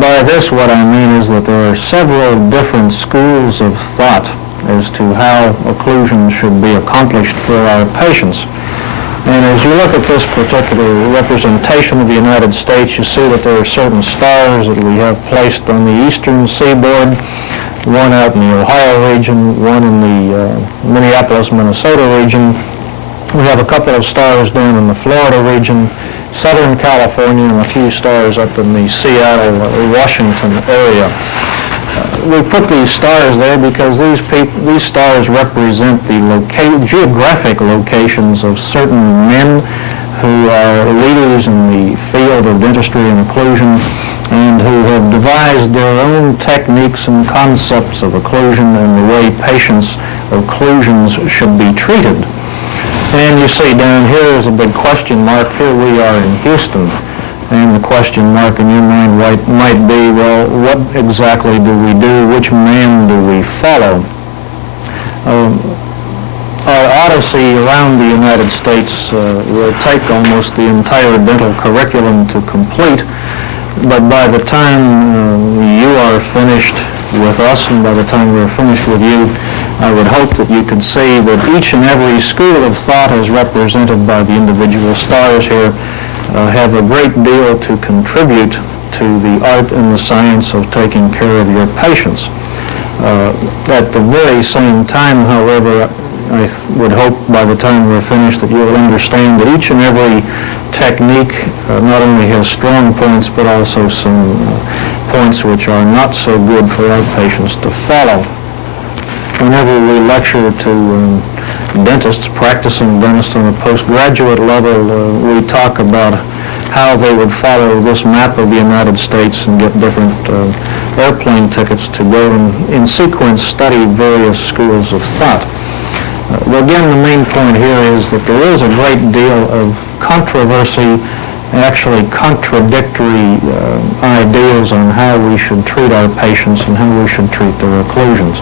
By this, what I mean is that there are several different schools of thought as to how occlusion should be accomplished for our patients. And as you look at this particular representation of the United States, you see that there are certain stars that we have placed on the eastern seaboard, one out in the Ohio region, one in the Minneapolis, Minnesota region. We have a couple of stars down in the Florida region, Southern California, and a few stars up in the Seattle, Washington area. We put these stars there because these stars represent the geographic locations of certain men who are leaders in the field of dentistry and occlusion and who have devised their own techniques and concepts of occlusion and the way patients' occlusions should be treated. And you see down here is a big question mark. Here we are in Houston. And the question mark in your mind might be, well, what exactly do we do? Which man do we follow? Our odyssey around the United States will take almost the entire dental curriculum to complete. But by the time you are finished with us and by the time we're finished with you, I would hope that you could see that each and every school of thought as represented by the individual stars here have a great deal to contribute to the art and the science of taking care of your patients. At the very same time, however, I would hope by the time we're finished that you will understand that each and every technique not only has strong points but also some points which are not so good for our patients to follow. Whenever we lecture to dentists, practicing dentists on a postgraduate level, we talk about how they would follow this map of the United States and get different airplane tickets to go and in sequence study various schools of thought. Again, the main point here is that there is a great deal of controversy, actually contradictory ideas on how we should treat our patients and how we should treat their occlusions.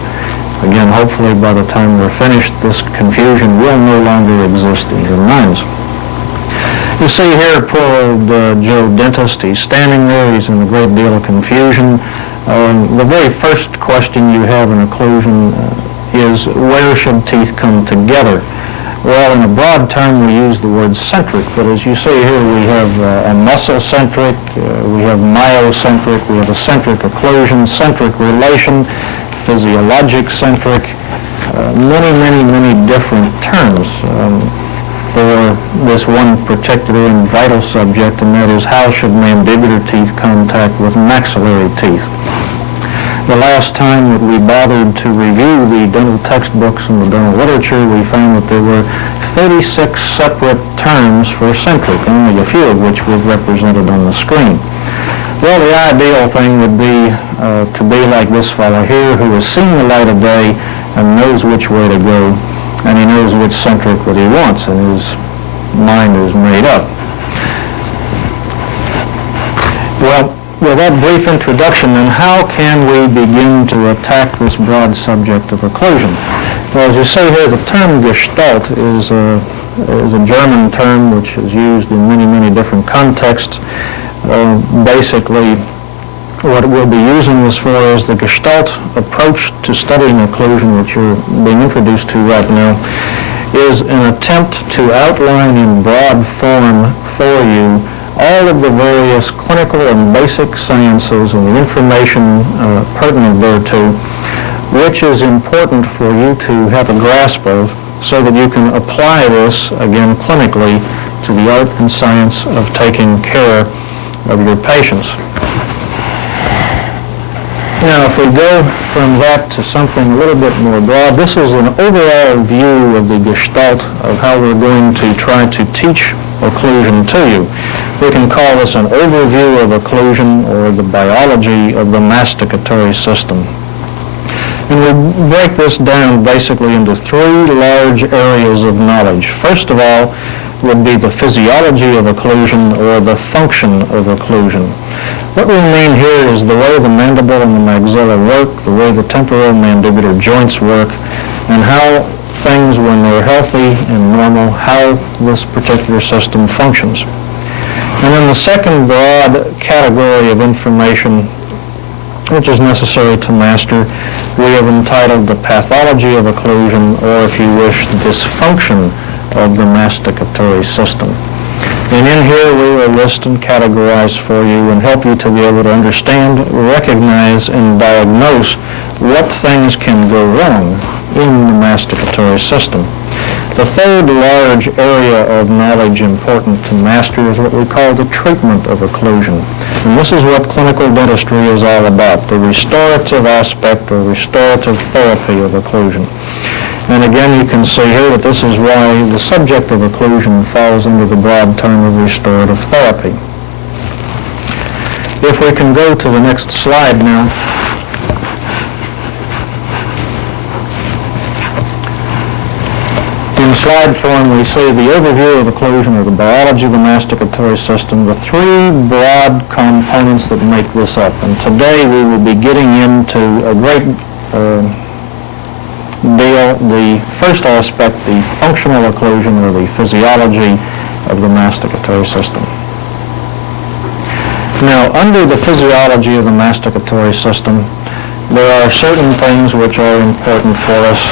Again, hopefully by the time we're finished, this confusion will no longer exist in your minds. You see here poor old Joe Dentist. He's standing there. He's in a great deal of confusion. The very first question you have in occlusion is where should teeth come together? Well, in a broad term, we use the word centric, but as you see here, we have a muscle-centric, we have myocentric, we have a centric occlusion, centric relation, physiologic-centric, many different terms for this one particular and vital subject, and that is how should mandibular teeth contact with maxillary teeth. The last time that we bothered to review the dental textbooks and the dental literature, we found that there were 36 separate terms for centric, only a few of which we've represented on the screen. Well, the ideal thing would be to be like this fellow here who has seen the light of day and knows which way to go, and he knows which centric that he wants, and his mind is made up. Well, with that brief introduction, then how can we begin to attack this broad subject of occlusion? Well, as you see here, the term Gestalt is a German term which is used in many different contexts. Basically, what we'll be using this for is the Gestalt approach to studying occlusion, which you're being introduced to right now, is an attempt to outline in broad form for you all of the various clinical and basic sciences and the information pertinent thereto, which is important for you to have a grasp of so that you can apply this, again, clinically to the art and science of taking care of your patients. Now, if we go from that to something a little bit more broad, this is an overall view of the Gestalt of how we're going to try to teach occlusion to you. We can call this an overview of occlusion or the biology of the masticatory system. And we break this down basically into three large areas of knowledge. First of all would be the physiology of occlusion or the function of occlusion. What we mean here is the way the mandible and the maxilla work, the way the temporal mandibular joints work, and how things, when they're healthy and normal, how this particular system functions. And then the second broad category of information which is necessary to master, we have entitled The Pathology of Occlusion, or if you wish, Dysfunction of the Masticatory System. And in here we will list and categorize for you and help you to be able to understand, recognize, and diagnose what things can go wrong in the masticatory system. The third large area of knowledge important to master is what we call the treatment of occlusion. And this is what clinical dentistry is all about, the restorative aspect or restorative therapy of occlusion. And again, you can see here that this is why the subject of occlusion falls under the broad term of restorative therapy. If we can go to the next slide now. In slide form, we see the overview of occlusion, or the biology of the masticatory system, the three broad components that make this up. And today we will be getting into a great deal, the first aspect, the functional occlusion, or the physiology of the masticatory system. Now, under the physiology of the masticatory system, there are certain things which are important for us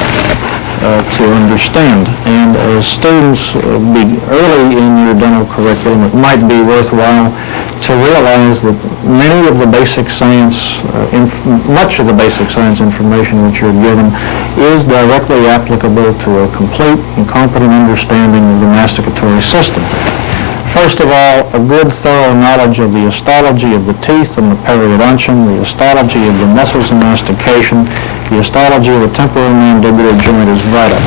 to understand. And as students early in your dental curriculum, it might be worthwhile to realize that many of the basic science, much of the basic science information which you're given is directly applicable to a complete and competent understanding of the masticatory system. First of all, a good thorough knowledge of the histology of the teeth and the periodontium, the histology of the muscles of mastication, the histology of the temporomandibular joint is vital.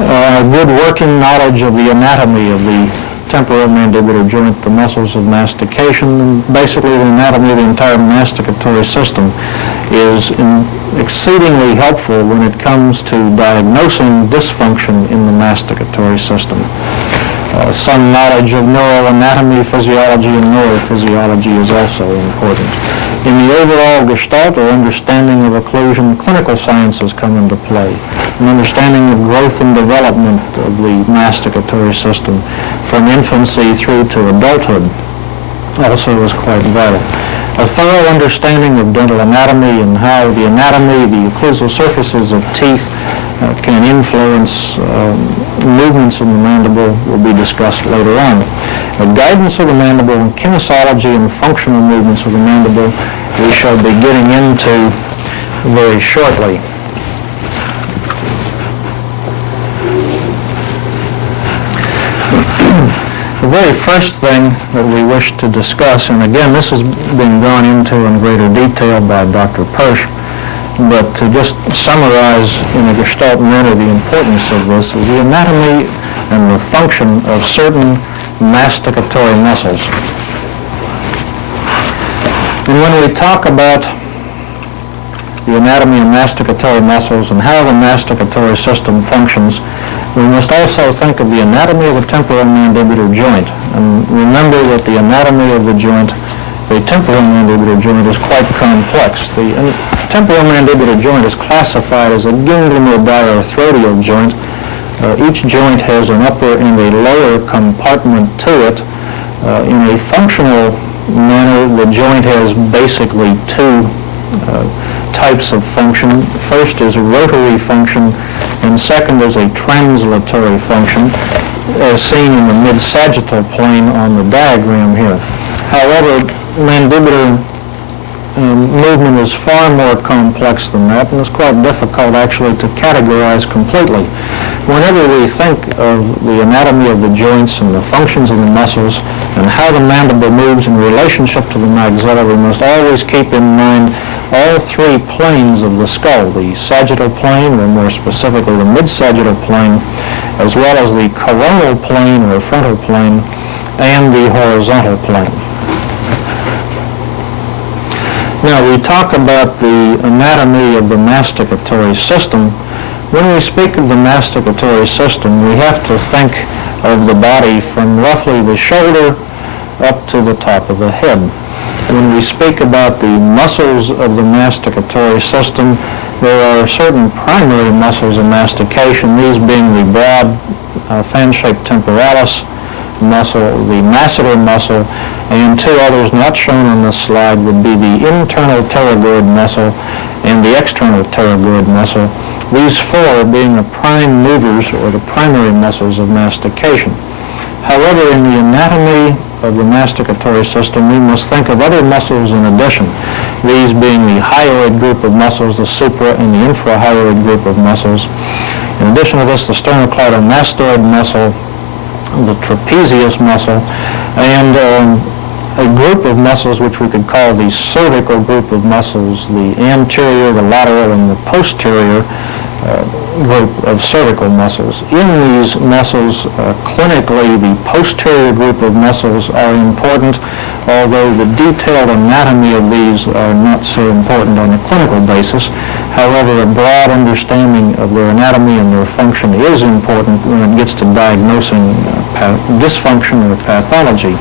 A good working knowledge of the anatomy of the temporomandibular joint, the muscles of mastication, and basically the anatomy of the entire masticatory system is exceedingly helpful when it comes to diagnosing dysfunction in the masticatory system. Some knowledge of neuroanatomy, physiology, and neurophysiology is also important. In the overall gestalt or understanding of occlusion, clinical sciences come into play. An understanding of growth and development of the masticatory system from infancy through to adulthood also is quite vital. A thorough understanding of dental anatomy and how the anatomy, the occlusal surfaces of teeth can influence movements in the mandible will be discussed later on. The guidance of the mandible and kinesiology and functional movements of the mandible we shall be getting into very shortly. The very first thing that we wish to discuss, and again this has been gone into in greater detail by Dr. Persch, but to just summarize in a gestalt manner the importance of this is the anatomy and the function of certain masticatory muscles. And when we talk about the anatomy of masticatory muscles and how the masticatory system functions, we must also think of the anatomy of the temporomandibular joint. And remember that the anatomy of the joint, the temporomandibular joint, is quite complex. The temporomandibular joint is classified as a ganglionodorsal joint. Each joint has an upper and a lower compartment to it. In a functional manner, the joint has basically two types of function. First is a rotary function, and second is a translatory function, as seen in the mid-sagittal plane on the diagram here. However, mandibular movement is far more complex than that, and it's quite difficult actually to categorize completely. Whenever we think of the anatomy of the joints and the functions of the muscles and how the mandible moves in relationship to the maxilla, we must always keep in mind all three planes of the skull, the sagittal plane, or more specifically the mid-sagittal plane, as well as the coronal plane or frontal plane, and the horizontal plane. Now, we talk about the anatomy of the masticatory system. When we speak of the masticatory system, we have to think of the body from roughly the shoulder up to the top of the head. When we speak about the muscles of the masticatory system, there are certain primary muscles of mastication, these being the broad fan-shaped temporalis muscle, the masseter muscle, and two others not shown on this slide would be the internal pterygoid muscle and the external pterygoid muscle, these four being the prime movers or the primary muscles of mastication. However, in the anatomy of the masticatory system, we must think of other muscles in addition, these being the hyoid group of muscles, the supra and the infrahyoid group of muscles. In addition to this, the sternocleidomastoid muscle, the trapezius muscle, and a group of muscles which we could call the cervical group of muscles, the anterior, the lateral, and the posterior group of cervical muscles. In these muscles, clinically, the posterior group of muscles are important, although the detailed anatomy of these are not so important on a clinical basis. However, a broad understanding of their anatomy and their function is important when it gets to diagnosing dysfunction or pathology.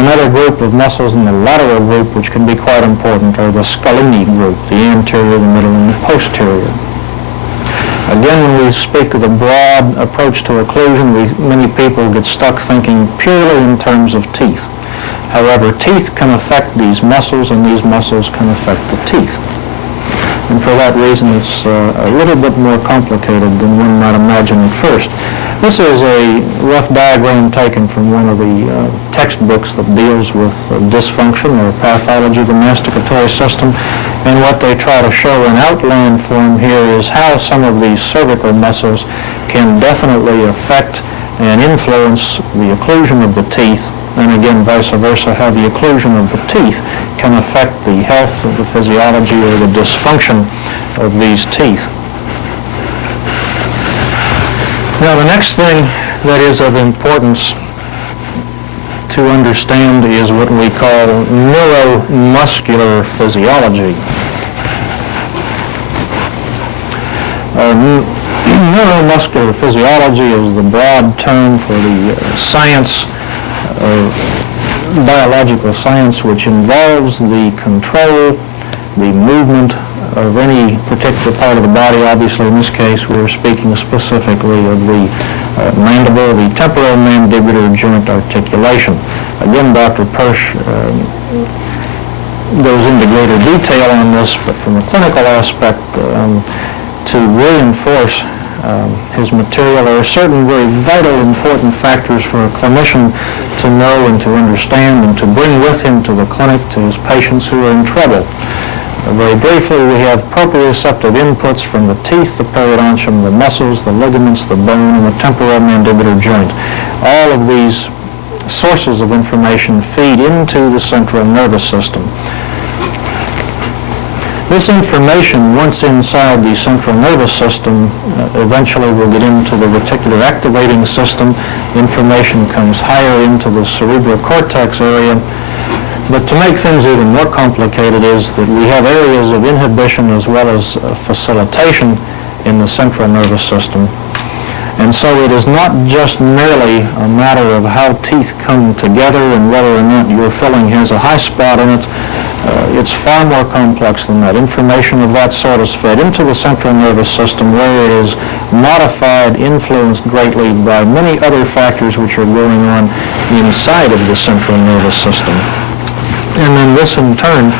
Another group of muscles in the lateral group, which can be quite important, are the scalene group, the anterior, the middle, and the posterior. Again, when we speak of the broad approach to occlusion, many people get stuck thinking purely in terms of teeth. However, teeth can affect these muscles, and these muscles can affect the teeth. And for that reason, it's a little bit more complicated than one might imagine at first. This is a rough diagram taken from one of the textbooks that deals with dysfunction or pathology of the masticatory system. And what they try to show in outline form here is how some of these cervical muscles can definitely affect and influence the occlusion of the teeth, and again, vice versa, how the occlusion of the teeth can affect the health of the physiology or the dysfunction of these teeth. Now, the next thing that is of importance to understand is what we call neuromuscular physiology. Neuromuscular physiology is the broad term for the science, biological science, which involves the control, the movement of any particular part of the body. Obviously, in this case, we're speaking specifically of the mandible, the temporomandibular joint articulation. Again, Dr. Persh goes into greater detail on this, but from a clinical aspect, to reinforce his material, there are certain very vital, important factors for a clinician to know and to understand and to bring with him to the clinic to his patients who are in trouble. Very briefly, we have proprioceptive inputs from the teeth, the periodontium, the muscles, the ligaments, the bone, and the temporomandibular joint. All of these sources of information feed into the central nervous system. This information, once inside the central nervous system, eventually will get into the reticular activating system. Information comes higher into the cerebral cortex area. But to make things even more complicated is that we have areas of inhibition as well as facilitation in the central nervous system. And so it is not just merely a matter of how teeth come together and whether or not your filling has a high spot in it. It's far more complex than that. Information of that sort is fed into the central nervous system, where it is modified, influenced greatly by many other factors which are going on inside of the central nervous system. And then this, in turn,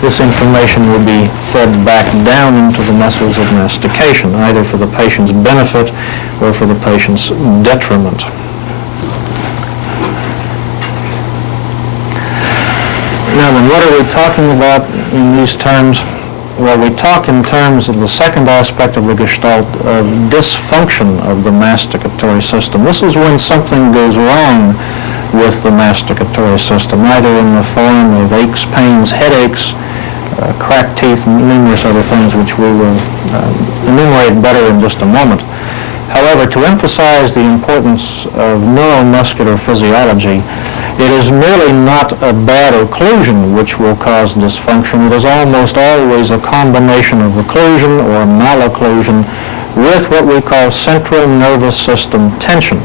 this information will be fed back down into the muscles of mastication, either for the patient's benefit or for the patient's detriment. Now then, what are we talking about in these terms? Well, we talk in terms of the second aspect of the gestalt of dysfunction of the masticatory system. This is when something goes wrong with the masticatory system, either in the form of aches, pains, headaches, cracked teeth, and numerous other things which we will enumerate better in just a moment. However, to emphasize the importance of neuromuscular physiology, it is merely not a bad occlusion which will cause dysfunction. It is almost always a combination of occlusion or malocclusion with what we call central nervous system tension.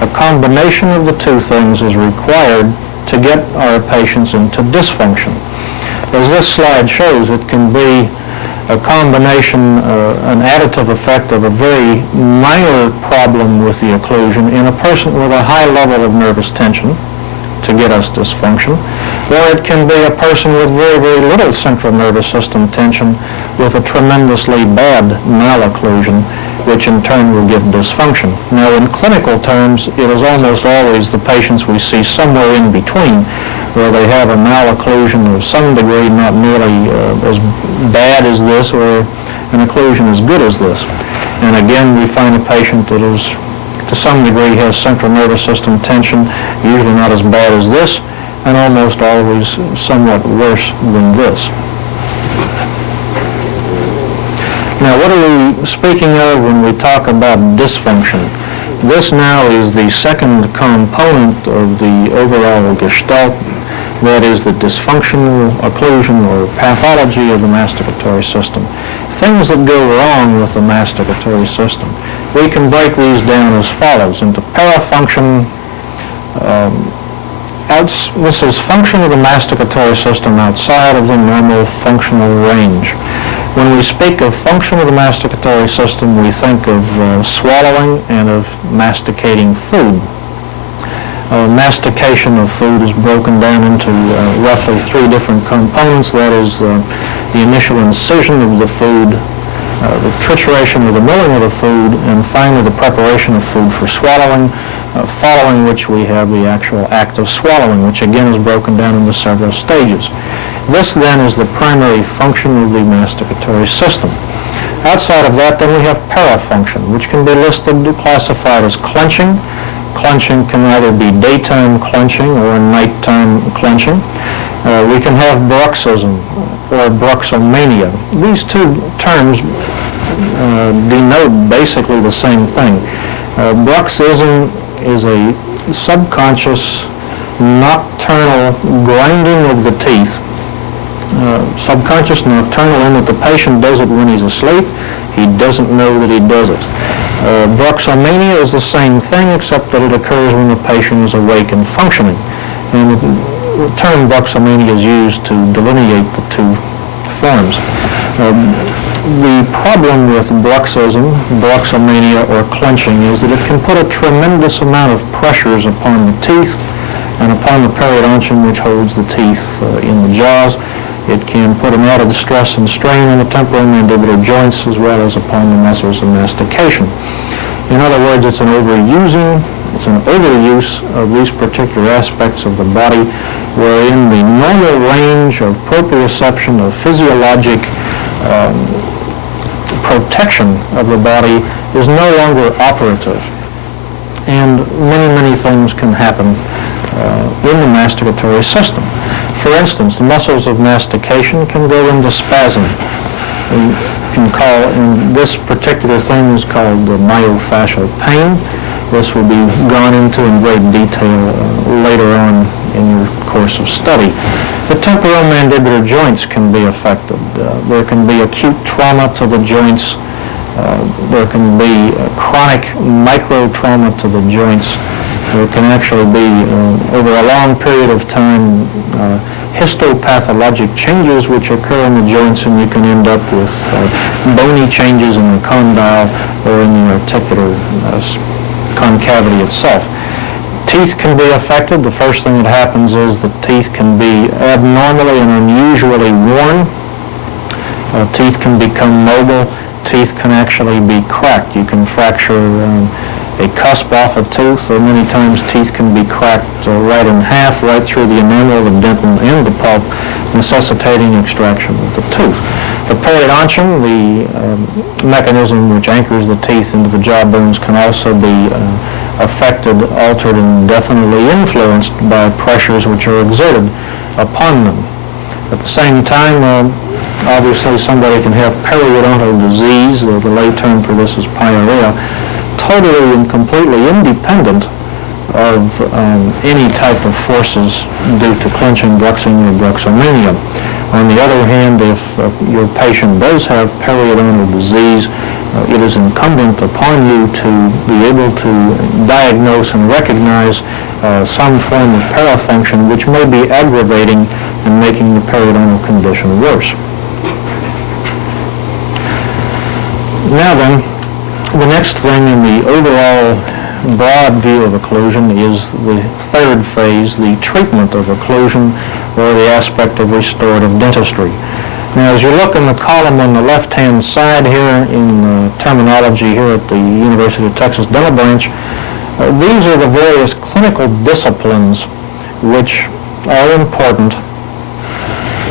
A combination of the two things is required to get our patients into dysfunction. As this slide shows, it can be a combination, an additive effect of a very minor problem with the occlusion in a person with a high level of nervous tension, to get us dysfunction, or it can be a person with very, very little central nervous system tension with a tremendously bad malocclusion, which in turn will give dysfunction. Now, in clinical terms, it is almost always the patients we see somewhere in between, where they have a malocclusion of some degree, not nearly as bad as this, or an occlusion as good as this. And again, we find a patient that is, to some degree, has central nervous system tension, usually not as bad as this, and almost always somewhat worse than this. Now, what are we speaking of when we talk about dysfunction? This now is the second component of the overall gestalt, that is the dysfunctional occlusion or pathology of the masturbatory system. Things that go wrong with the masturbatory system. We can break these down as follows into parafunction. This is function of the masturbatory system outside of the normal functional range. When we speak of function of the masturbatory system, we think of swallowing and of masticating food. Mastication of food is broken down into roughly three different components. That is the initial incision of the food, the trituration or the milling of the food, and finally the preparation of food for swallowing, following which we have the actual act of swallowing, which again is broken down into several stages. This then is the primary function of the masturbatory system. Outside of that, then we have parafunction, which can be classified as clenching. Clenching can either be daytime clenching or nighttime clenching. We can have bruxism or bruxomania. These two terms denote basically the same thing. Bruxism is a subconscious nocturnal grinding of the teeth. Subconscious nocturnal in that the patient does it when he's asleep. He doesn't know that he does it. Bruxomania is the same thing, except that it occurs when the patient is awake and functioning. And the term bruxomania is used to delineate the two forms. The problem with bruxism, bruxomania, or clenching is that it can put a tremendous amount of pressures upon the teeth and upon the periodontium, which holds the teeth in the jaws. It can put an added stress and strain on the temporomandibular joints as well as upon the muscles of mastication. In other words, it's an overuse of these particular aspects of the body, wherein the normal range of proprioception of physiologic protection of the body is no longer operative. And many, many things can happen in the masturbatory system. For instance, the muscles of mastication can go into spasm. This particular thing is called the myofascial pain. This will be gone into in great detail later on in your course of study. The temporomandibular joints can be affected. There can be acute trauma to the joints. There can be chronic micro-trauma to the joints. There can actually be, over a long period of time, histopathologic changes which occur in the joints, and you can end up with bony changes in the condyle or in the articular concavity itself. Teeth can be affected. The first thing that happens is the teeth can be abnormally and unusually worn. Teeth can become mobile. Teeth can actually be cracked. You can fracture a cusp off a tooth, or many times teeth can be cracked right in half, right through the enamel, the dentin, and the pulp, necessitating extraction of the tooth. The periodontium, the mechanism which anchors the teeth into the jawbones, can also be affected, altered, and definitely influenced by pressures which are exerted upon them. At the same time, obviously somebody can have periodontal disease, the lay term for this is pyorrhea, totally and completely independent of any type of forces due to clenching, bruxing, or bruxomania. On the other hand, if your patient does have periodontal disease, it is incumbent upon you to be able to diagnose and recognize some form of parafunction which may be aggravating and making the periodontal condition worse. Now then, the next thing in the overall broad view of occlusion is the third phase, the treatment of occlusion, or the aspect of restorative dentistry. Now, as you look in the column on the left-hand side here in terminology here at the University of Texas Dental Branch, these are the various clinical disciplines which are important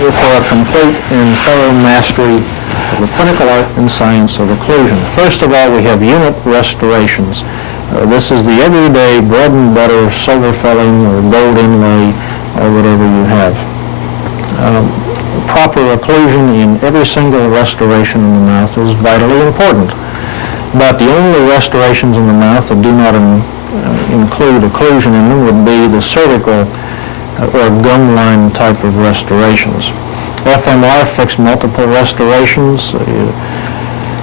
for a complete and thorough mastery of the clinical art and science of occlusion. First of all, we have unit restorations. This is the everyday bread and butter silver filling or gold inlay or whatever you have. Proper occlusion in every single restoration in the mouth is vitally important. But the only restorations in the mouth that do not include occlusion in them would be the surgical or gum line type of restorations. FMR, fixed multiple restorations,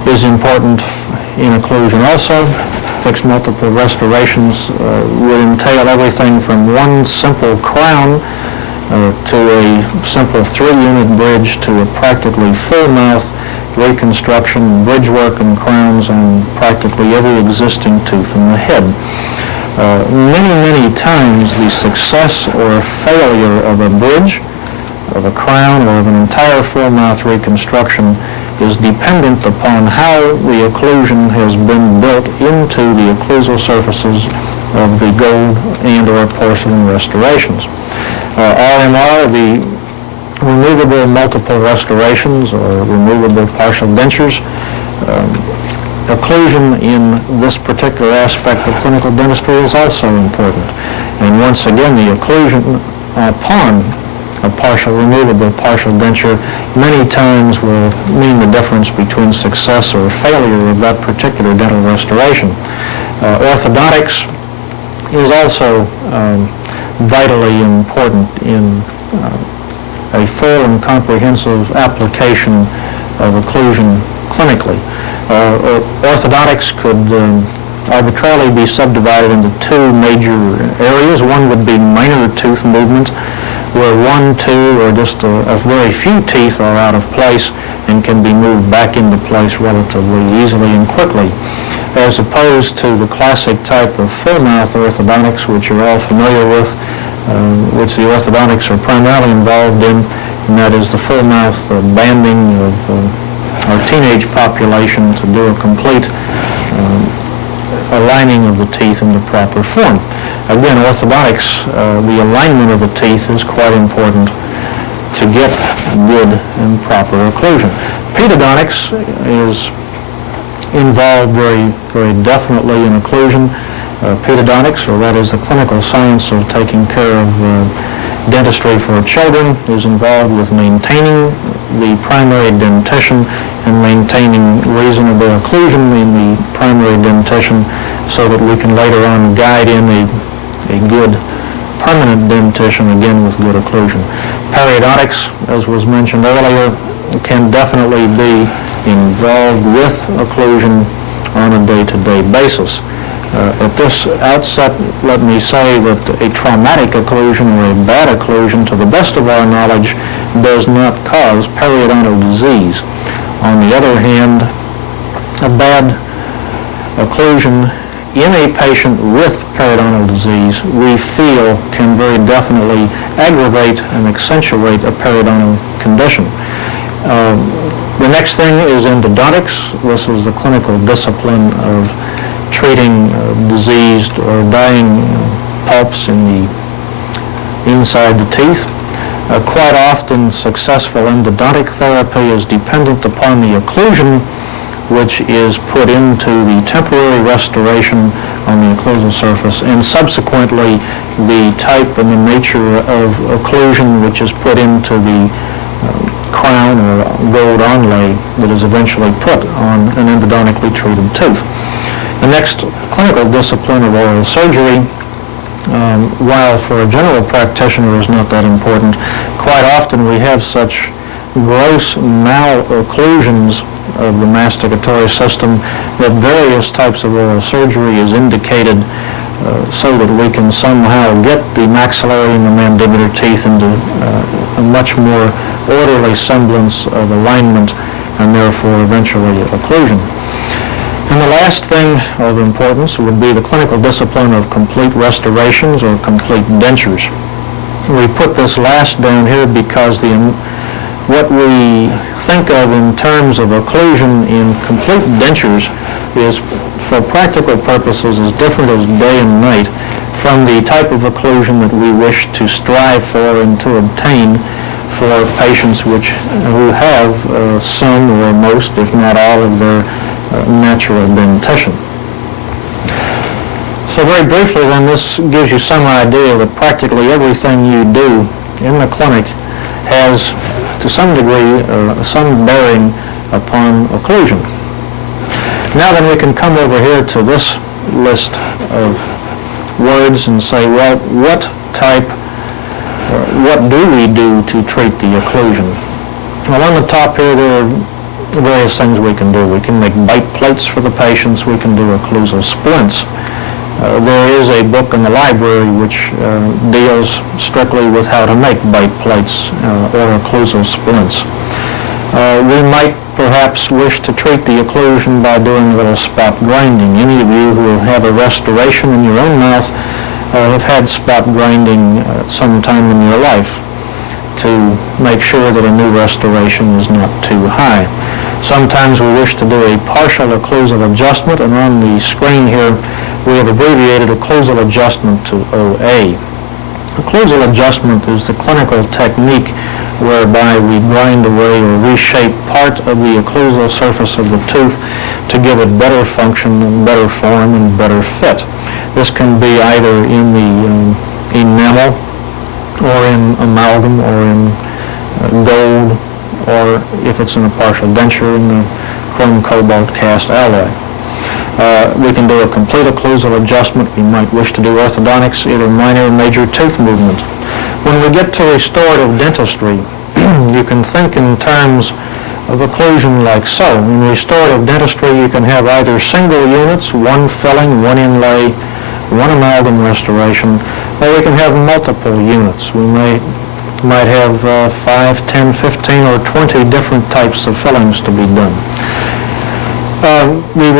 is important in occlusion also. Fixed multiple restorations would entail everything from one simple crown to a simple 3-unit bridge to a practically full mouth reconstruction, bridge work and crowns on practically every existing tooth in the head. Many times the success or failure of a bridge, of a crown, or of an entire full mouth reconstruction is dependent upon how the occlusion has been built into the occlusal surfaces of the gold and or porcelain restorations. RMR, the removable multiple restorations or removable partial dentures. Occlusion in this particular aspect of clinical dentistry is also important. And once again, the occlusion upon a removable partial denture many times will mean the difference between success or failure of that particular dental restoration. Orthodontics is also vitally important in a full and comprehensive application of occlusion clinically. Orthodontics could arbitrarily be subdivided into two major areas. One would be minor tooth movement, where 1, 2, or just a very few teeth are out of place and can be moved back into place relatively easily and quickly, as opposed to the classic type of full-mouth orthodontics, which you're all familiar with, which the orthodontics are primarily involved in, and that is the full-mouth banding of our teenage population to do a complete aligning of the teeth into proper form. Again, orthodontics, the alignment of the teeth is quite important to get good and proper occlusion. Pedodontics is involved very definitely in occlusion. Pedodontics, or that is the clinical science of taking care of dentistry for children, is involved with maintaining the primary dentition and maintaining reasonable occlusion in the primary dentition so that we can later on guide in a good permanent dentition, again with good occlusion. Periodontics, as was mentioned earlier, can definitely be involved with occlusion on a day-to-day basis. At this outset, let me say that a traumatic occlusion or a bad occlusion, to the best of our knowledge, does not cause periodontal disease. On the other hand, a bad occlusion in a patient with periodontal disease, we feel can very definitely aggravate and accentuate a periodontal condition. The next thing is endodontics. This is the clinical discipline of treating diseased or dying pulps in the inside the teeth. Quite often, successful endodontic therapy is dependent upon the occlusion which is put into the temporary restoration on the occlusal surface, and subsequently the type and the nature of occlusion which is put into the crown or gold onlay that is eventually put on an endodontically treated tooth. The next clinical discipline of oral surgery, while for a general practitioner is not that important, quite often we have such gross malocclusions of the masticatory system that various types of oral surgery is indicated so that we can somehow get the maxillary and the mandibular teeth into a much more orderly semblance of alignment and therefore eventually occlusion. And the last thing of importance would be the clinical discipline of complete restorations or complete dentures. We put this last down here because what we think of in terms of occlusion in complete dentures is, for practical purposes, as different as day and night from the type of occlusion that we wish to strive for and to obtain for patients who have some or most, if not all, of their natural dentition. So very briefly then, this gives you some idea that practically everything you do in the clinic has, to some degree, some bearing upon occlusion. Now then, we can come over here to this list of words and say, well, what do we do to treat the occlusion? Well, on the top here, there are various things we can do. We can make bite plates for the patients. We can do occlusal splints. There is a book in the library which deals strictly with how to make bite plates or occlusal splints. We might perhaps wish to treat the occlusion by doing a little spot grinding. Any of you who have a restoration in your own mouth have had spot grinding sometime in your life to make sure that a new restoration is not too high. Sometimes we wish to do a partial occlusal adjustment, and on the screen here we have abbreviated occlusal adjustment to OA. Occlusal adjustment is the clinical technique whereby we grind away or reshape part of the occlusal surface of the tooth to give it better function and better form and better fit. This can be either in the enamel or in amalgam or in gold, or if it's in a partial denture, in the chrome cobalt cast alloy. We can do a complete occlusal adjustment. We might wish to do orthodontics, either minor or major tooth movement. When we get to restorative dentistry, you can think in terms of occlusion like so. In restorative dentistry, you can have either single units, one filling, one inlay, one amalgam restoration, or we can have multiple units. We might have 5, 10, 15, or 20 different types of fillings to be done. The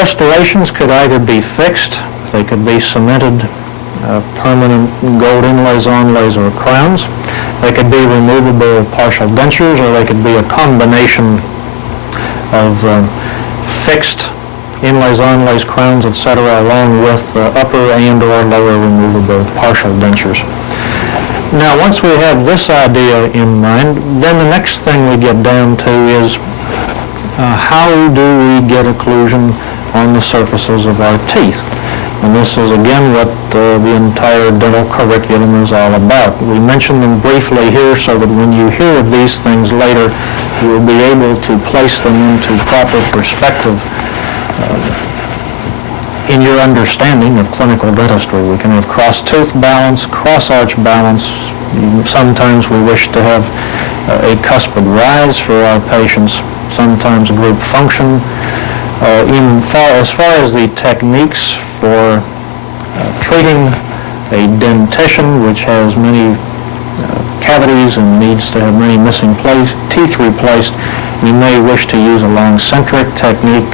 restorations could either be fixed, they could be cemented, permanent gold inlays, onlays, or crowns. They could be removable partial dentures, or they could be a combination of fixed inlays, onlays, crowns, etc., along with upper and or lower removable partial dentures. Now, once we have this idea in mind, then the next thing we get down to is how do we get occlusion on the surfaces of our teeth? And this is, again, what the entire dental curriculum is all about. We mentioned them briefly here so that when you hear of these things later, you will be able to place them into proper perspective in your understanding of clinical dentistry. We can have cross-tooth balance, cross-arch balance. Sometimes we wish to have a cuspid rise for our patients, sometimes group function. As far as the techniques for treating a dentition which has many cavities and needs to have many missing teeth replaced, we may wish to use a long centric technique.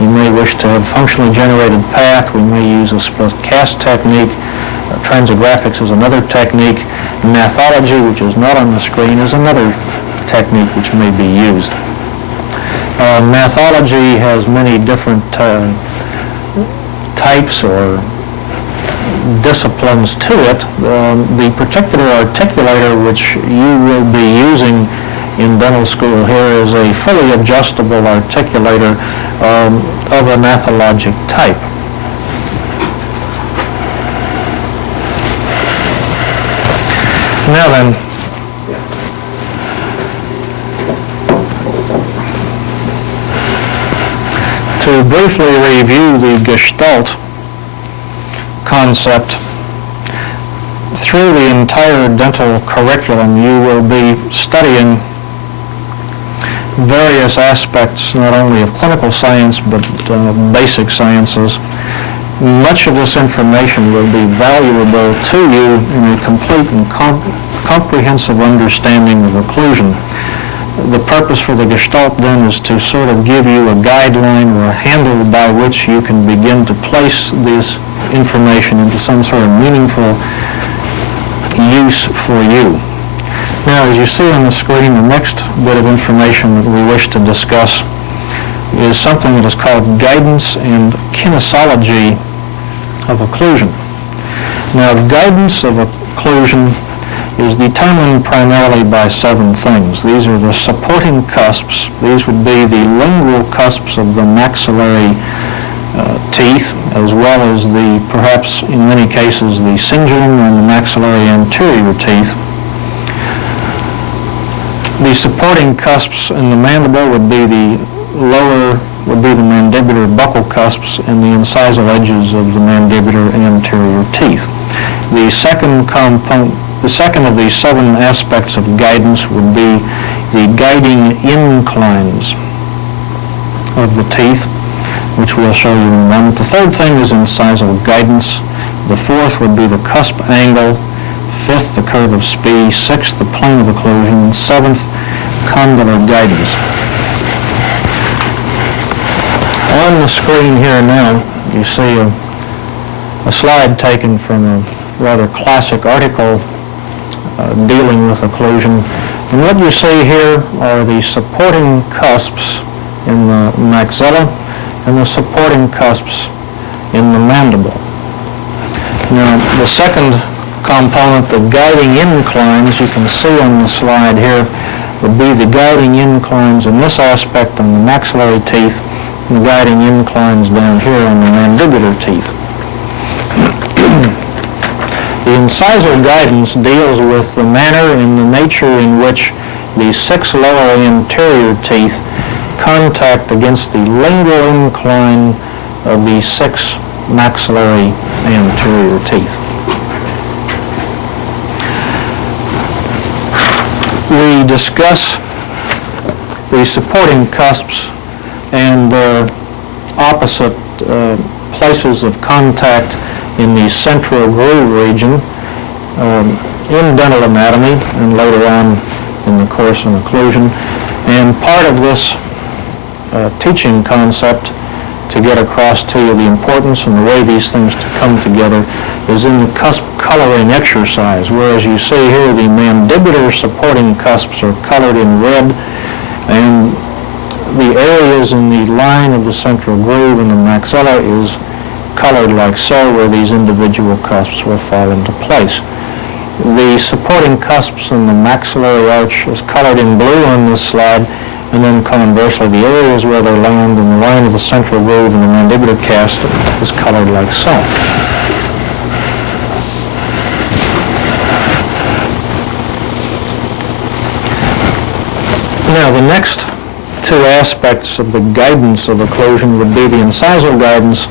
We may wish to have functionally generated path. We may use a split cast technique. Transographics is another technique. Mathology, which is not on the screen, is another technique which may be used. Mathology has many different types or disciplines to it. The particular articulator which you will be using in dental school here is a fully adjustable articulator of a mathologic type. Now then, to briefly review the Gestalt concept, through the entire dental curriculum you will be studying various aspects not only of clinical science but basic sciences. Much of this information will be valuable to you in a complete and comprehensive understanding of occlusion. The purpose for the Gestalt then is to sort of give you a guideline or a handle by which you can begin to place this information into some sort of meaningful use for you. Now, as you see on the screen, the next bit of information that we wish to discuss is something that is called guidance and kinesiology of occlusion. Now, guidance of occlusion is determined primarily by 7 things. These are the supporting cusps. These would be the lingual cusps of the maxillary teeth, as well as the, perhaps in many cases, the cingulum and the maxillary anterior teeth. The supporting cusps in the mandible would be the mandibular buccal cusps and the incisal edges of the mandibular anterior teeth. The second of these 7 aspects of guidance would be the guiding inclines of the teeth, which we'll show you in a moment. The third thing is incisal guidance. The fourth would be the cusp angle. Fifth, the curve of Spee. Sixth, the plane of occlusion. And seventh, condylar guidance. On the screen here now, you see a slide taken from a rather classic article dealing with occlusion. And what you see here are the supporting cusps in the maxilla and the supporting cusps in the mandible. Now, the second component, the guiding inclines, you can see on the slide here, would be the guiding inclines in this aspect on the maxillary teeth and the guiding inclines down here on the mandibular teeth. The incisal guidance deals with the manner and the nature in which the 6 lower anterior teeth contact against the lingual incline of the 6 maxillary anterior teeth. We discuss the supporting cusps and opposite places of contact in the central groove region in dental anatomy and later on in the course in occlusion. And part of this teaching concept to get across to you the importance and the way these things to come together is in the cusp coloring exercise, whereas you see here the mandibular supporting cusps are colored in red, and the areas in the line of the central groove in the maxilla is colored like so, where these individual cusps will fall into place. The supporting cusps in the maxillary arch is colored in blue on this slide, and then conversely, the areas where they land in the line of the central groove in the mandibular cast is colored like so. Now, the next 2 aspects of the guidance of occlusion would be the incisal guidance,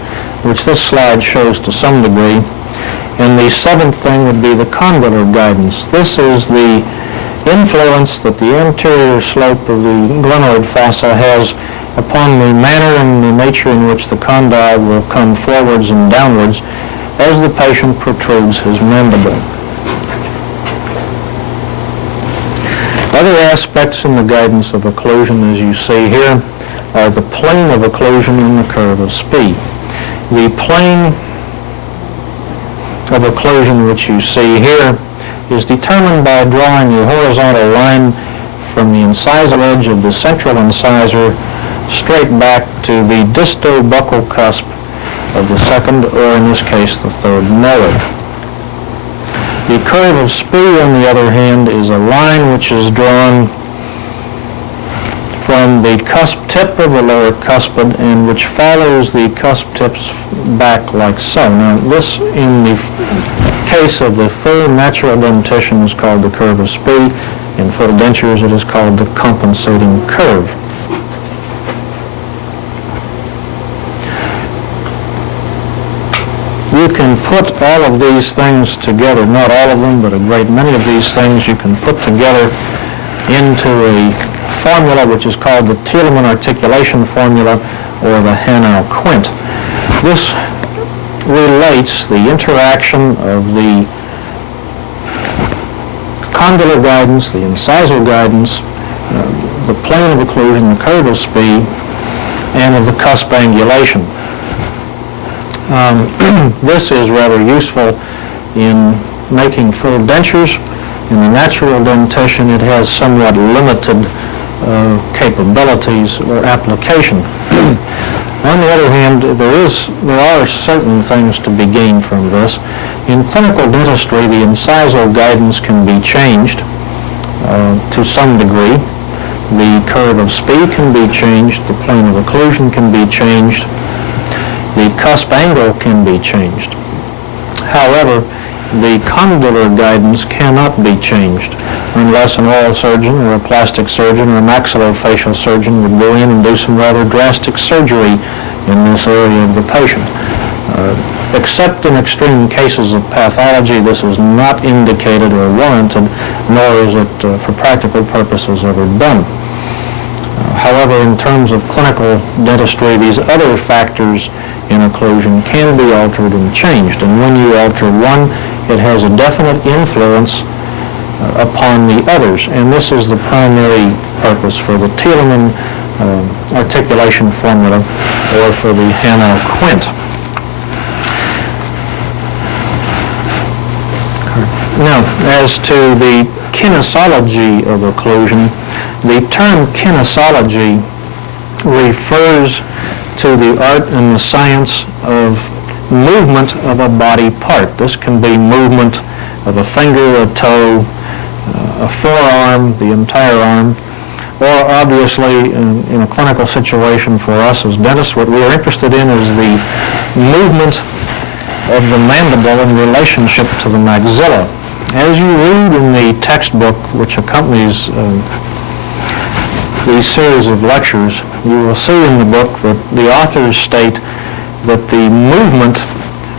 which this slide shows to some degree, and the 7th thing would be the condylar guidance. This is the influence that the anterior slope of the glenoid fossa has upon the manner and the nature in which the condyle will come forwards and downwards as the patient protrudes his mandible. Other aspects in the guidance of occlusion, as you see here, are the plane of occlusion and the curve of Spee. The plane of occlusion, which you see here, is determined by drawing a horizontal line from the incisal edge of the central incisor straight back to the distobuccal cusp of the second, or in this case, the third molar. The curve of Spee, on the other hand, is a line which is drawn from the cusp tip of the lower cuspid and which follows the cusp tips back like so. Now, this, in the case of the full natural dentition, is called the curve of Spee. In full dentures, it is called the compensating curve. You can put all of these things together, not all of them, but a great many of these things you can put together into a formula which is called the Thielemann articulation formula, or the Hanau-Quint. This relates the interaction of the condylar guidance, the incisal guidance, the plane of occlusion, the curve of spee, and of the cusp angulation. This is rather useful in making full dentures. In the natural dentition, it has somewhat limited capabilities or application. On the other hand, there are certain things to be gained from this. In clinical dentistry, the incisal guidance can be changed to some degree. The curve of spee can be changed. The plane of occlusion can be changed. The cusp angle can be changed. However, the condylar guidance cannot be changed unless an oral surgeon or a plastic surgeon or a maxillofacial surgeon would go in and do some rather drastic surgery in this area of the patient. Except in extreme cases of pathology, this is not indicated or warranted, nor is it for practical purposes ever done. However, in terms of clinical dentistry, these other factors in occlusion can be altered and changed. And when you alter one, it has a definite influence upon the others. And this is the primary purpose for the Thielemann articulation formula or for the Hanau-Quint. Now, as to the kinesiology of occlusion, the term kinesiology refers to the art and the science of movement of a body part. This can be movement of a finger, a toe, a forearm, the entire arm, or obviously in a clinical situation for us as dentists, what we are interested in is the movement of the mandible in relationship to the maxilla. As you read in the textbook which accompanies these series of lectures, you will see in the book that the authors state that the movement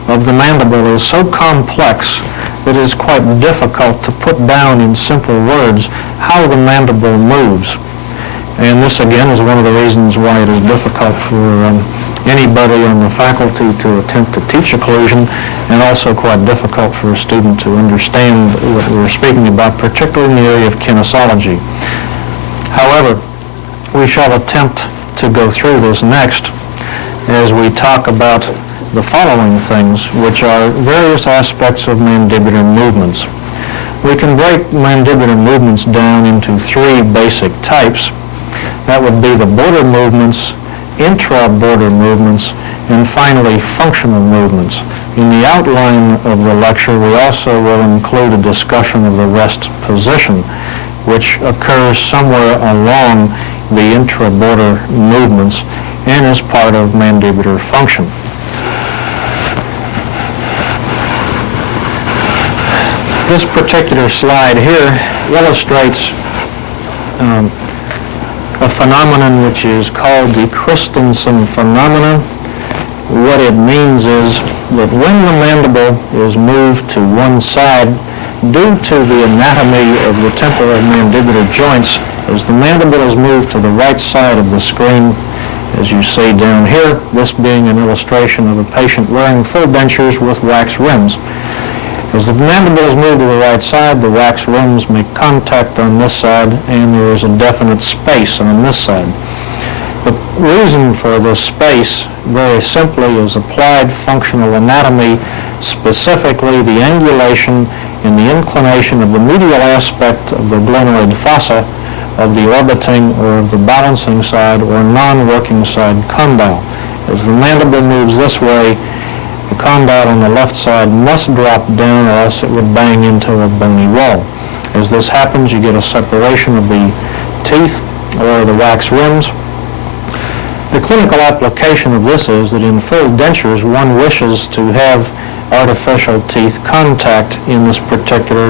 of the mandible is so complex that it is quite difficult to put down in simple words how the mandible moves. And this again is one of the reasons why it is difficult for anybody on the faculty to attempt to teach occlusion, and also quite difficult for a student to understand what we're speaking about, particularly in the area of kinesiology. However, we shall attempt to go through this next as we talk about the following things, which are various aspects of mandibular movements. We can break mandibular movements down into three basic types. That would be the border movements, intra-border movements, and finally functional movements. In the outline of the lecture, we also will include a discussion of the rest position, which occurs somewhere along the intra-border movements and is part of mandibular function. This particular slide here illustrates a phenomenon which is called the Kristensen Phenomenon. What it means is that when the mandible is moved to one side, due to the anatomy of the temporomandibular joints, as the mandible is moved to the right side of the screen, as you see down here, this being an illustration of a patient wearing full dentures with wax rims. As the mandible is moved to the right side, the wax rims make contact on this side, and there is a definite space on this side. The reason for this space, very simply, is applied functional anatomy, specifically the angulation and the inclination of the medial aspect of the glenoid fossa of the orbiting or of the balancing side or non-working side condyle. As the mandible moves this way, the condyle on the left side must drop down or else it would bang into a bony wall. As this happens, you get a separation of the teeth or the wax rims. The clinical application of this is that in full dentures, one wishes to have artificial teeth contact in this particular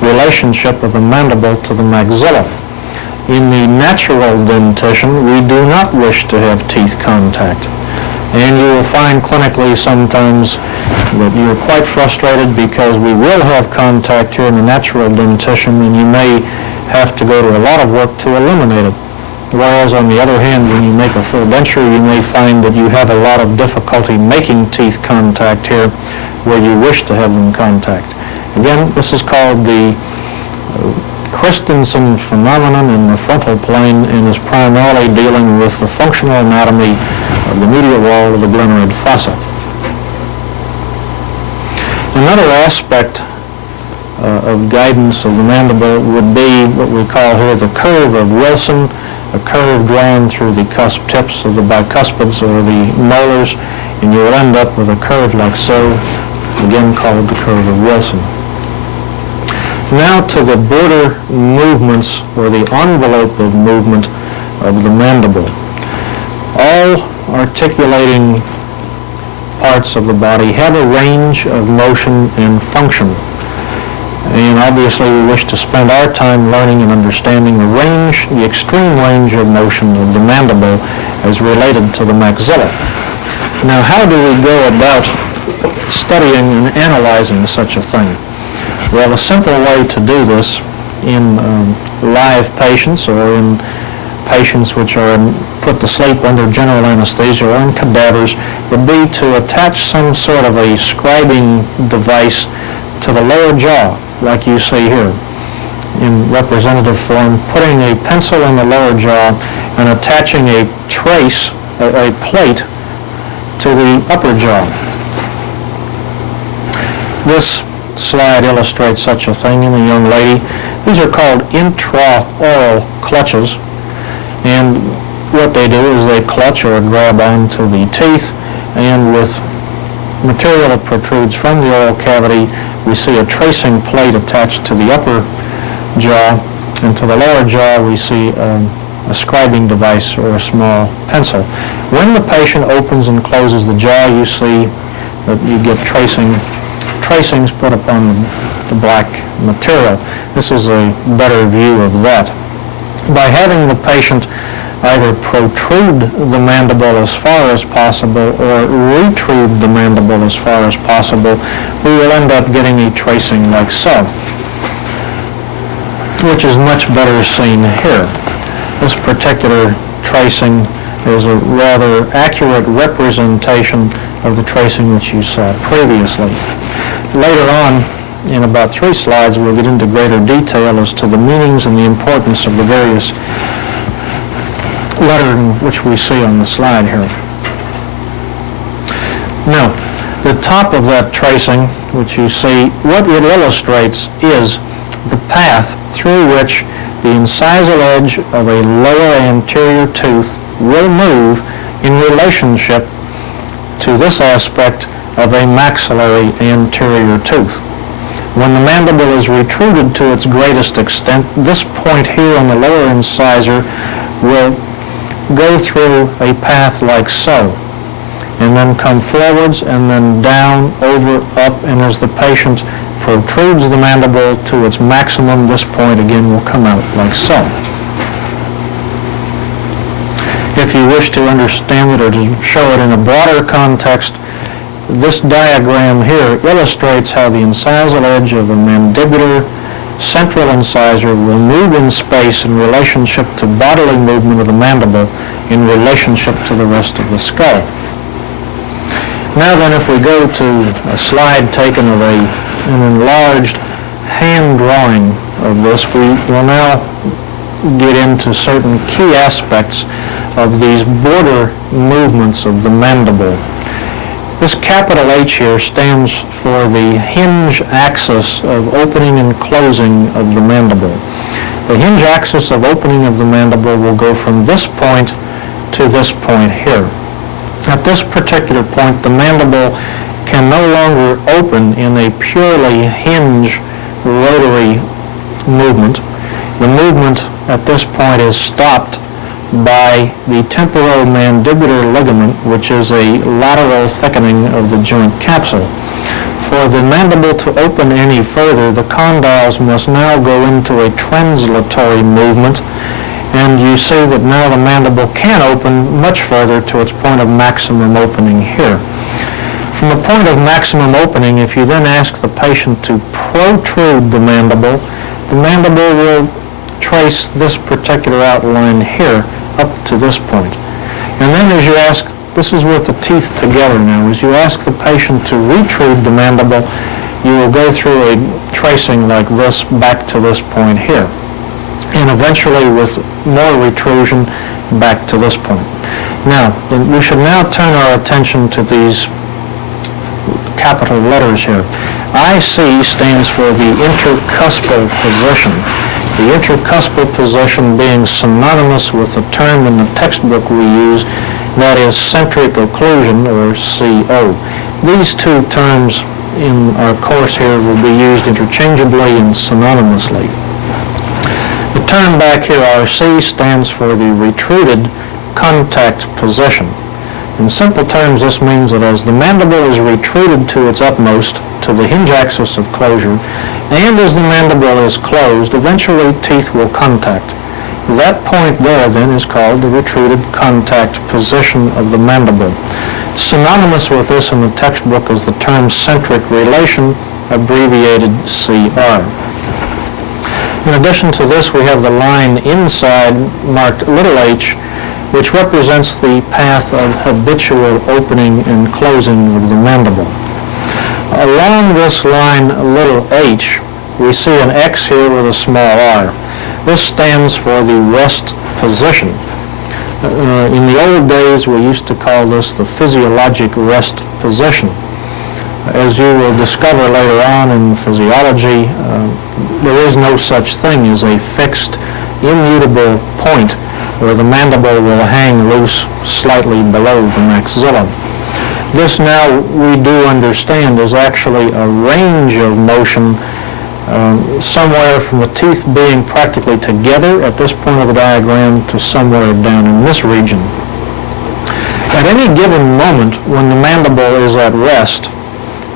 relationship of the mandible to the maxilla. In the natural dentition, we do not wish to have teeth contact. And you will find clinically sometimes that you're quite frustrated because we will have contact here in the natural dentition, and you may have to go to a lot of work to eliminate it. Whereas on the other hand, when you make a full denture, you may find that you have a lot of difficulty making teeth contact here where you wish to have them contact. Again, this is called the Kristensen Phenomenon in the frontal plane and is primarily dealing with the functional anatomy of the medial wall of the glenoid fossa. Another aspect of guidance of the mandible would be what we call here the curve of Wilson, a curve drawn through the cusp tips of the bicuspids or the molars, and you will end up with a curve like so, again called the curve of Wilson. Now to the border movements or the envelope of movement of the mandible. All articulating parts of the body have a range of motion and function. And obviously we wish to spend our time learning and understanding the extreme range of motion of the mandible as related to the maxilla. Now how do we go about studying and analyzing such a thing? Well, a simple way to do this in live patients or in patients which are put to sleep under general anesthesia or in cadavers would be to attach some sort of a scribing device to the lower jaw, like you see here in representative form, putting a pencil in the lower jaw and attaching a trace, a plate, to the upper jaw. This slide illustrates such a thing in a young lady. These are called intraoral clutches, and what they do is they clutch or grab onto the teeth, and with material that protrudes from the oral cavity, we see a tracing plate attached to the upper jaw, and to the lower jaw we see a scribing device or a small pencil. When the patient opens and closes the jaw, you see that you get tracings put upon the black material. This is a better view of that. By having the patient either protrude the mandible as far as possible or retrude the mandible as far as possible, we will end up getting a tracing like so, which is much better seen here. This particular tracing is a rather accurate representation of the tracing which you saw previously. Later on, in about 3 slides, we'll get into greater detail as to the meanings and the importance of the various lettering which we see on the slide here. Now, the top of that tracing, which you see, what it illustrates is the path through which the incisal edge of a lower anterior tooth will move in relationship to this aspect of a maxillary anterior tooth. When the mandible is retruded to its greatest extent, this point here on the lower incisor will go through a path like so, and then come forwards and then down, over, up, and as the patient protrudes the mandible to its maximum, this point again will come out like so. If you wish to understand it or to show it in a broader context, this diagram here illustrates how the incisal edge of the mandibular central incisor will move in space in relationship to bodily movement of the mandible in relationship to the rest of the skull. Now then, if we go to a slide taken of an enlarged hand drawing of this, we will now get into certain key aspects of these border movements of the mandible. This capital H here stands for the hinge axis of opening and closing of the mandible. The hinge axis of opening of the mandible will go from this point to this point here. At this particular point, the mandible can no longer open in a purely hinge rotary movement. The movement at this point is stopped by the temporomandibular ligament, which is a lateral thickening of the joint capsule. For the mandible to open any further, the condyles must now go into a translatory movement, and you see that now the mandible can open much further to its point of maximum opening here. From the point of maximum opening, if you then ask the patient to protrude the mandible will trace this particular outline here up to this point. And then as you ask, this is with the teeth together now, as you ask the patient to retrude the mandible, you will go through a tracing like this back to this point here, and eventually with more retrusion back to this point. Now, we should now turn our attention to these capital letters here. IC stands for the intercuspal position. The intercuspal position being synonymous with the term in the textbook we use, that is centric occlusion, or CO. These two terms in our course here will be used interchangeably and synonymously. The term back here, RC, stands for the retruded contact position. In simple terms, this means that as the mandible is retruded to its utmost, to the hinge axis of closure, and as the mandible is closed, eventually teeth will contact. That point there then is called the retruded contact position of the mandible. Synonymous with this in the textbook is the term centric relation, abbreviated CR. In addition to this, we have the line inside marked little h, which represents the path of habitual opening and closing of the mandible. Along this line, little h, we see an X here with a small r. This stands for the rest position. In the old days, we used to call this the physiologic rest position. As you will discover later on in physiology, there is no such thing as a fixed, immutable point where the mandible will hang loose slightly below the maxilla. This now we do understand is actually a range of motion somewhere from the teeth being practically together at this point of the diagram to somewhere down in this region. At any given moment when the mandible is at rest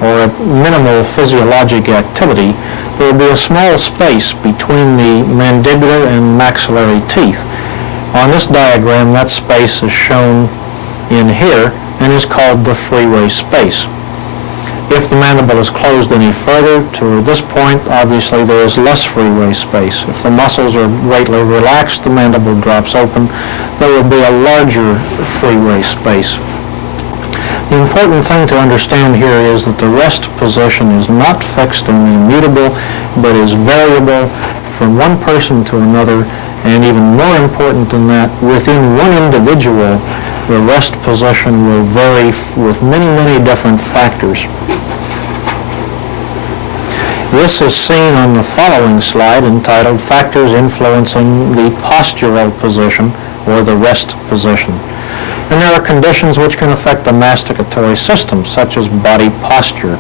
or at minimal physiologic activity, there will be a small space between the mandibular and maxillary teeth. On this diagram, that space is shown in here and is called the freeway space. If the mandible is closed any further to this point, obviously there is less freeway space. If the muscles are greatly relaxed, the mandible drops open, there will be a larger freeway space. The important thing to understand here is that the rest position is not fixed and immutable, but is variable from one person to another, and even more important than that, within one individual, the rest position will vary with many, many different factors. This is seen on the following slide entitled Factors Influencing the Postural Position, or the Rest Position. And there are conditions which can affect the masticatory system, such as body posture.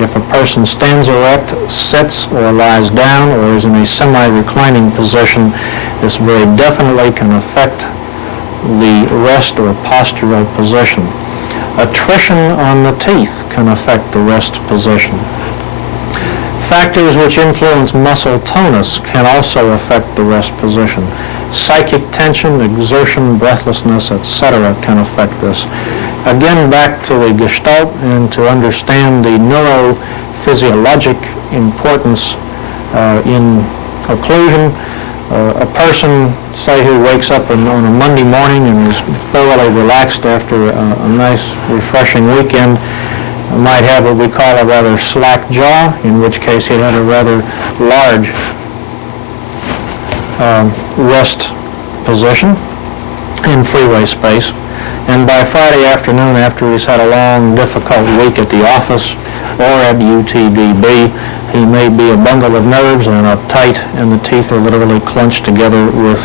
If a person stands erect, sits, or lies down, or is in a semi-reclining position, this very definitely can affect the rest or postural position. Attrition on the teeth can affect the rest position. Factors which influence muscle tonus can also affect the rest position. Psychic tension, exertion, breathlessness, etc. can affect this. Again, back to the Gestalt and to understand the neurophysiologic importance in occlusion. A person, say, who wakes up on a Monday morning and is thoroughly relaxed after a nice, refreshing weekend might have what we call a rather slack jaw, in which case he had a rather large rest position in freeway space. And by Friday afternoon, after he's had a long, difficult week at the office or at UTDB, he may be a bundle of nerves and uptight, and the teeth are literally clenched together with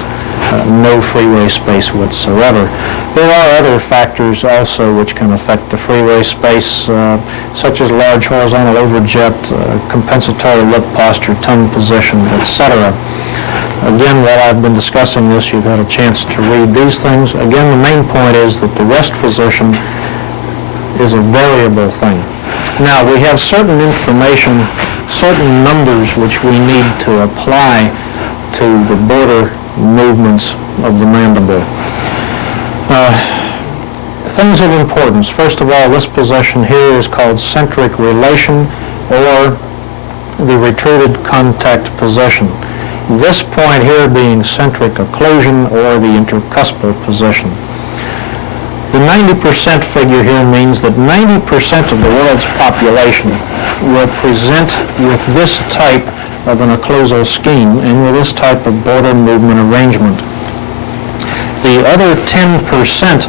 no freeway space whatsoever. There are other factors also which can affect the freeway space, such as large horizontal overjet, compensatory lip posture, tongue position, etc. Again, while I've been discussing this, you've had a chance to read these things. Again, the main point is that the rest position is a variable thing. Now, we have certain information, certain numbers which we need to apply to the border movements of the mandible. Things of importance. First of all, this position here is called centric relation, or the retruded contact position. This point here being centric occlusion, or the intercuspal position. The 90% figure here means that 90% of the world's population will present with this type of an occlusal scheme and with this type of border movement arrangement. The other 10%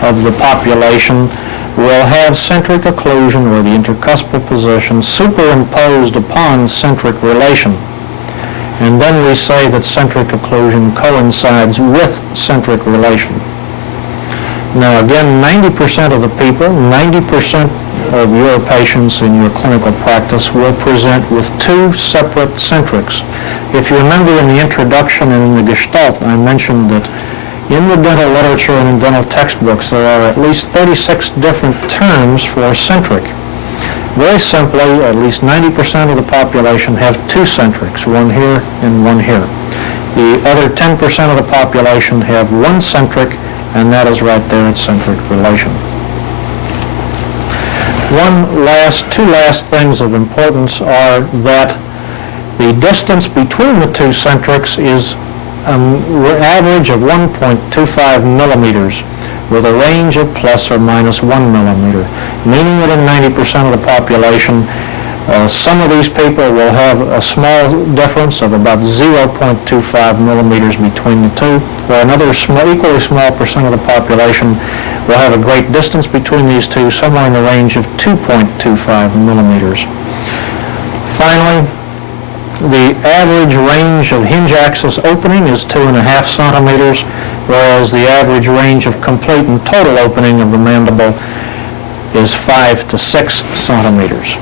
of the population will have centric occlusion or the intercuspal position superimposed upon centric relation. And then we say that centric occlusion coincides with centric relation. Now again, 90% of the people, 90% of your patients in your clinical practice will present with two separate centrics. If you remember in the introduction and in the Gestalt, I mentioned that in the dental literature and in dental textbooks, there are at least 36 different terms for centric. Very simply, at least 90% of the population have two centrics, one here and one here. The other 10% of the population have one centric, and that is right there at centric relation. Two last things of importance are that the distance between the two centrics is an average of 1.25 millimeters with a range of plus or minus 1 millimeter, meaning that in 90% of the population, some of these people will have a small difference of about 0.25 millimeters between the two, where another equally small percent of the population will have a great distance between these two, somewhere in the range of 2.25 millimeters. Finally, the average range of hinge axis opening is 2.5 centimeters, whereas the average range of complete and total opening of the mandible is 5 to 6 centimeters.